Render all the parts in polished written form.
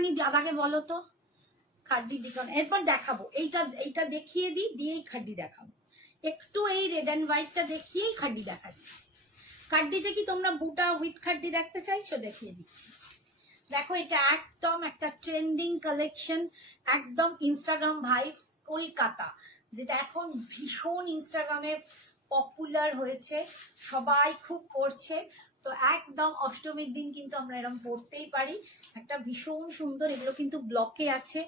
একটুখানি দাদাকে বলো তো খাড্ডি দিকে, এরপর দেখাবো এইটা দেখিয়ে দিয়েই খাড্ডি দেখাবো। একটু এই রেড অ্যান্ড হোয়াইটটা দেখিয়েই খাড্ডি দেখাচ্ছি। খাড্ডিতে কি তোমরা বুটা উইথ খাড্ডি দেখতে চাইছো? দেখিয়ে দিচ্ছি। দেখো এটা একদম একটা ট্রেন্ডিং কালেকশন, একদম ইনস্টাগ্রাম ভাইবস কলকাতা, যেটা এখন ভীষণ ইনস্টাগ্রামে পপুলার হয়েছে, সবাই খুব করছে। তো একদম অষ্টমীর দিন কিন্তু আমরা এরকম পড়তেই পারি, একটা ভীষণ সুন্দর। এগুলো কিন্তু ব্লকে আছে,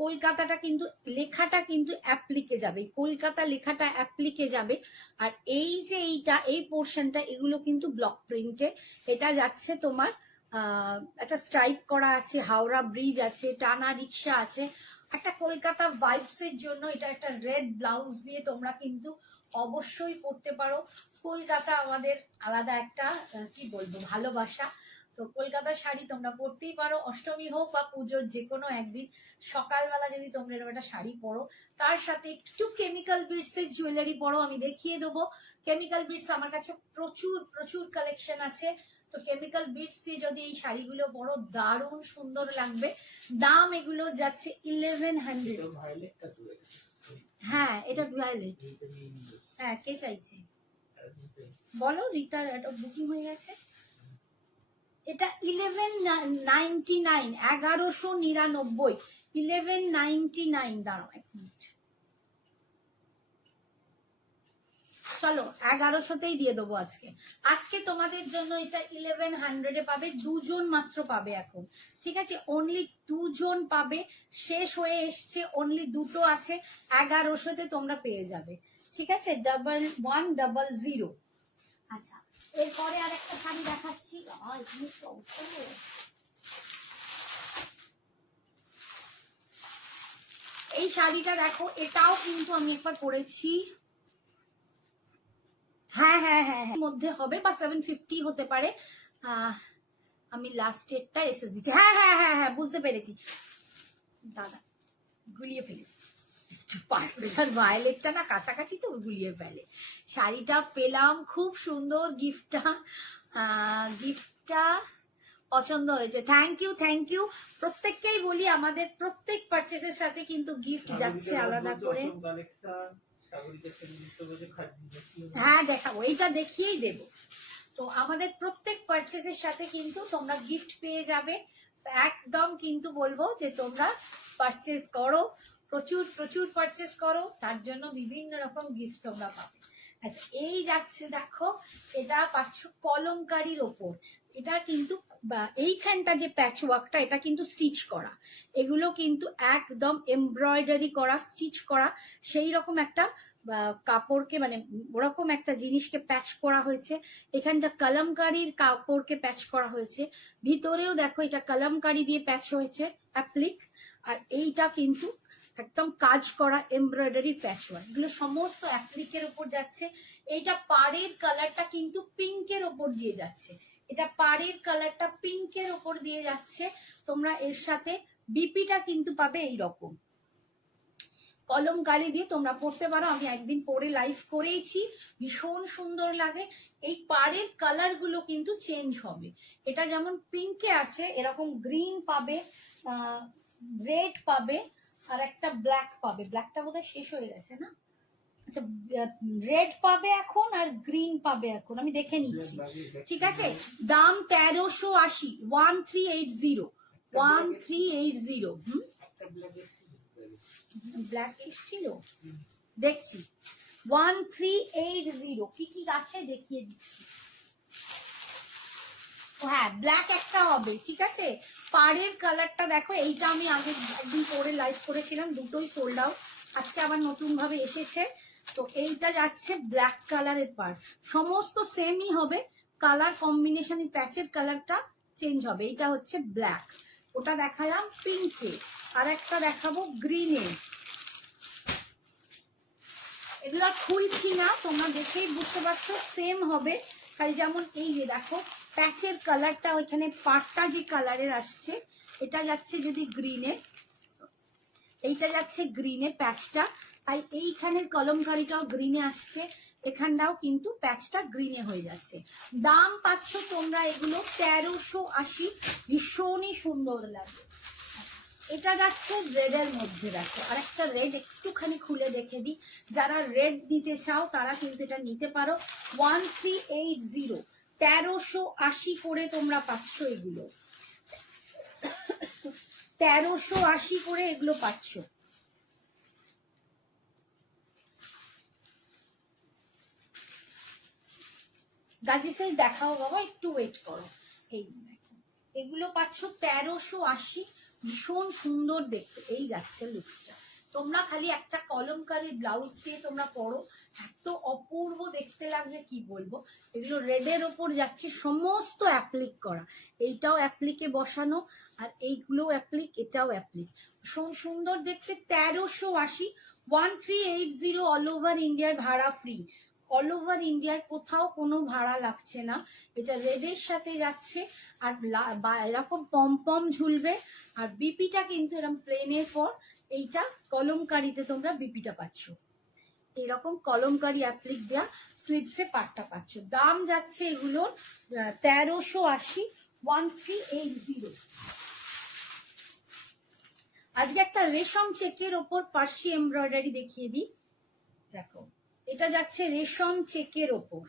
কলকাতাটা কিন্তু লেখাটা কিন্তু অ্যাপ্লিকে যাবে, কলকাতা লেখাটা অ্যাপ্লিকে যাবে। আর এই যে এই পোর্শনটা এগুলো কিন্তু ব্লক প্রিন্টে। এটা যাচ্ছে তোমার একটা স্ট্রাইক করা আছে, হাওড়া ব্রিজ আছে, টানা রিক্সা আছে, একটা কলকাতা ভাইবস এর জন্য এটা একটা রেড ব্লাউজ দিয়ে তোমরা কিন্তু অবশ্যই পড়তে পারো। কলকাতা আমাদের আলাদা একটা কি বলবো ভালোবাসা। তো কলকাতার শাড়ি তোমরা পরতেই পারো, অষ্টমী হোক বা পুজোর যে কোনো একদিন সকালবেলা যদি তোমরা এরকম একটা শাড়ি পরো, তার সাথে একটু কেমিক্যাল বিটস এর জুয়েলারি পরো। আমি দেখিয়ে দেবো কেমিক্যাল বিটস, আমার কাছে প্রচুর প্রচুর কালেকশন আছে। তো কেমিক্যাল বিটস দিয়ে যদি এই শাড়িগুলো পরো দারুণ সুন্দর লাগবে। দাম এগুলো যাচ্ছে 1100। হ্যাঁ এটা ভায়োলেট। হ্যাঁ কে চাইছে বলো? রিতা এটা বুকিং হয়ে গেছে। এটা 1199, 1199, 1199। দাঁড়াও এক মিনিট, চলো 1100তেই দিয়ে দেবো আজকে। আজকে তোমাদের জন্য এটা 1100 পাবে, দুজন মাত্র পাবে এখন, ঠিক আছে? অনলি দুজন পাবে, শেষ হয়ে এসছে, অনলি দুটো আছে, 1100তে তোমরা পেয়ে যাবে, ঠিক আছে? 1100। আচ্ছা এরপরে আরেকটা শাড়ি দেখাচ্ছি। এই শাড়িটা দেখো, এটাও কিন্তু আমি একবার পরেছি। হ্যাঁ হ্যাঁ হ্যাঁ হ্যাঁ মধ্যে হবে বা 750 হতে পারে। আমি লাস্ট ডেটটা এসএস দিচ্ছি। হ্যাঁ হ্যাঁ হ্যাঁ হ্যাঁ বুঝতে পেরেছি দাদা, গুলিয়ে ফেলেছি। পার্পেল ভায়োলেটটা না কাছাকাছি তো গুলিয়ে ফেলে। শাড়িটা পেলাম খুব সুন্দর, গিফটটা পছন্দ হয়েছে। Thank you thank you. প্রত্যেককেই বলি আমাদের প্রত্যেক পারচেসের সাথে কিন্তু গিফট যাচ্ছে আলাদা করে। হ্যাঁ দেখাবো, এইটা দেখিয়েই দেবো। তো আমাদের প্রত্যেক পারচেসের সাথে কিন্তু তোমরা গিফট পেয়ে যাবে। একদম কিন্তু বলবো যে তোমরা পারচেস করো, প্রচুর প্রচুর পারচেস করো, তার জন্য বিভিন্ন রকম গিফট তোমরা পাবে। আচ্ছা এই যাচ্ছে দেখো, এটা পাচ্ছ কলমকারির ওপর। এটা কিন্তু এইখানটা যে প্যাচ ওয়ার্কটা এটা কিন্তু স্টিচ করা, এগুলো কিন্তু একদম এমব্রয়ডারি করা, স্টিচ করা, সেই রকম একটা কাপড়কে মানে ওরকম একটা জিনিসকে প্যাচ করা হয়েছে। এখানটা কলমকারির কাপড়কে প্যাচ করা হয়েছে, ভিতরেও দেখো এটা কলমকারি দিয়ে প্যাচ হয়েছে অ্যাপ্লিক। আর এইটা কিন্তু একদম কাজ করা এমব্রয়ডারির প্যাচ ওয়ার্ক, এগুলো সমস্ত অ্যাপ্লিকের উপর যাচ্ছে। এইটা পাড়ের কালারটা কিন্তু পিঙ্কের ওপর দিয়ে যাচ্ছে, এটা পাড়ের কালারটা পিঙ্কের ওপর দিয়ে যাচ্ছে। তোমরা এর সাথে বিপিটা কিন্তু পাবে এইরকম কলমকারি দিয়ে তোমরা পড়তে পারো। আমি একদিন পরে লাইভ করেইছি, ভীষণ সুন্দর লাগে। এই পাড়ের কালার গুলো কিন্তু চেঞ্জ হবে, এটা যেমন পিঙ্কে আছে এরকম গ্রিন পাবে, রেড পাবে, আর একটা ব্ল্যাক পাবে। ব্ল্যাকটা বোধহয় শেষ হয়ে গেছে না? আচ্ছা রেড পাবে এখন আর গ্রিন পাবে এখন, আমি দেখে নিচ্ছি, ঠিক আছে? দাম 1380, 1380, 1380। ব্ল্যাক এসছিল দেখছি, 1380। কি কি আছে দেখিয়ে দিচ্ছি। হ্যাঁ ব্ল্যাক একটা হবে, ঠিক আছে? পাড়ের কালারটা দেখো, এইটা আমি আগে একদিন পরে লাইভ করেছিলাম, দুটোই সোল্ড আউট, আজকে আবার নতুন ভাবে এসেছে। তো এইটা যাচ্ছে ব্ল্যাক কালারের পাড়, সমস্ত সেমই হবে, কালার কম্বিনেশন প্যাচের কালারটা চেঞ্জ হবে। এইটা হচ্ছে ব্ল্যাক, ওটা দেখালাম পিঙ্কে, আর একটা দেখাবো গ্রিনে। এগুলো খুলছি না, তোমরা দেখেই বুঝতে পারছো সেম হবে, খালি যেমন এই যে দেখো প্যাচের কালারটা ওইখানে পাটটা যে কালারের আসছে, এটা যাচ্ছে যদি গ্রিনে, এইটা যাচ্ছে গ্রিনে প্যাচটা, তাই এইখানের কলমকারিটাও গ্রিনে আসছে, এখানটাও কিন্তু প্যাচটা গ্রিনে হয়ে যাচ্ছে। দাম পাচ্ছ তোমরা এগুলো 1380, ভীষণই সুন্দর লাগে। এটা যাচ্ছে রেডের মধ্যে, দেখো আরেকটা রেড একটুখানি খুলে দেখে দিই। যারা রেড নিতে চাও তারা কিন্তু এটা নিতে পারো। 1380, 1380 করে তোমরা পাচ্ছ এগুলো, 1380 করে এগুলো পাচ্ছ। গাজি সাইজ দেখাও বাবা, একটু ওয়েট করো। এই দেখো এগুলো পাচ্ছ 1380, ভীষণ সুন্দর দেখতে। এই যাচ্ছে লুকসটা, তোমরা খালি একটা কলমকারী ব্লাউজ দিয়ে তোমরা পরো, এত অপূর্ব দেখতে লাগবে কি বলবো। এগুলো রেডের ওপর যাচ্ছে, সমস্ত অ্যাপ্লিক করা, এইটাও অ্যাপ্লিকে বসানো আর এইগুলো অ্যাপ্লিক, এটাও অ্যাপ্লিক, ভীষণ সুন্দর দেখতে। 1380, 1380 অল ওভার ইন্ডিয়ায়, ভাড়া ফ্রি। অল ওভার ইন্ডিয়ায় কোথাও কোনো ভাড়া লাগছে না। এটা রেডের সাথে যাচ্ছে আর এরকম পম পম ঝুলবে। আর বিপিটা কিন্তু এরকম প্লেনের পর এইটা কলমকারিতে তোমরা বিপিটা পাচ্ছ, এরকম কলমকারি অ্যাপ্লিক দেওয়া স্লিপসে পাটটা পাচ্ছ। দাম যাচ্ছে এগুলোর 1380, 1380। আজকে একটা রেশম চেকের ওপর পার্সি এমব্রয়ডারি দেখিয়ে দিই, দেখো এটা যাচ্ছে রেশম চেকের ওপর।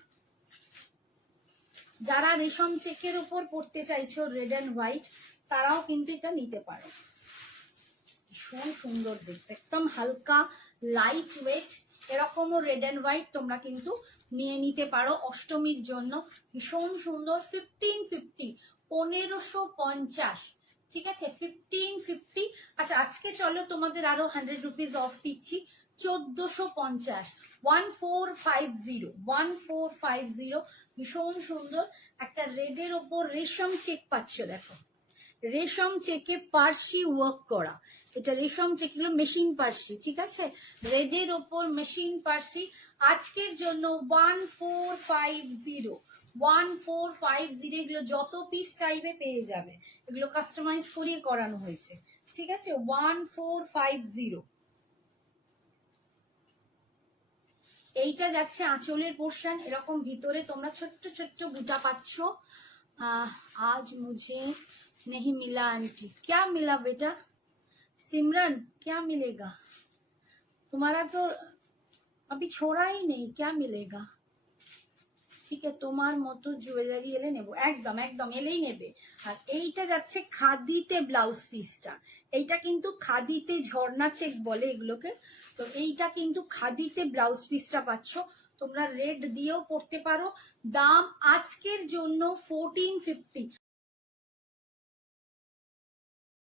যারা রেশম চেকের ওপর পড়তে চাইছো রেড অ্যান্ড হোয়াইট, তারাও কিন্তু এটা নিতে পারো, ভীষণ সুন্দর দেখতে, একদম হালকা লাইট ওয়েট। এরকমও রেড অ্যান্ড হোয়াইট তোমরা কিন্তু নিয়ে নিতে পারো অষ্টমীর জন্য, ভীষণ সুন্দর। 1550, 1550, ঠিক আছে 1550। আচ্ছা আজকে চলো তোমাদের আরো 100 রুপিস অফ দিচ্ছি, 1450, 1450, 1450, ভীষণ সুন্দর একটা রেডের ওপর রেশম চেক পাচ্ছ। দেখো রেশম চেকে পার্সি ওয়ার্ক করা, এটা রেশম চেক, গুলো মেশিন পার্সি, ঠিক আছে, রেডের ওপর মেশিন পার্সি। আজকের জন্য 1450, 1450, এগুলো যত পিস চাইবে পেয়ে যাবে, এগুলো কাস্টমাইজ করিয়ে করানো হয়েছে, ঠিক আছে 1450। এইটা যাচ্ছে আঁচলের পোর্শন, এরকম ভিতরে তোমরা ছোট্ট ছোট্ট বুটা পাচ্ছ। আজ মুঝে नहीं मिला आंटी, क्या मिला बेटा? सिमरन क्या मिलेगा? तुम्हारा तो अभी छोड़ा ही नहीं, क्या मिलेगा? ঠিক আছে তোমার মতো জুয়েলারি এলে নেবো, একদম একদম এলেই নেবে। আর এইটা যাচ্ছে খাদিতে ব্লাউজ পিসটা, এইটা কিন্তু খাদিতে ঝর্ণা চেক বলে এগুলোকে, তো এইটা কিন্তু খাদিতে ব্লাউজ পিসটা পাচ্ছ, তোমরা রেড দিয়েও পড়তে পারো। দাম আজকের জন্য 1450।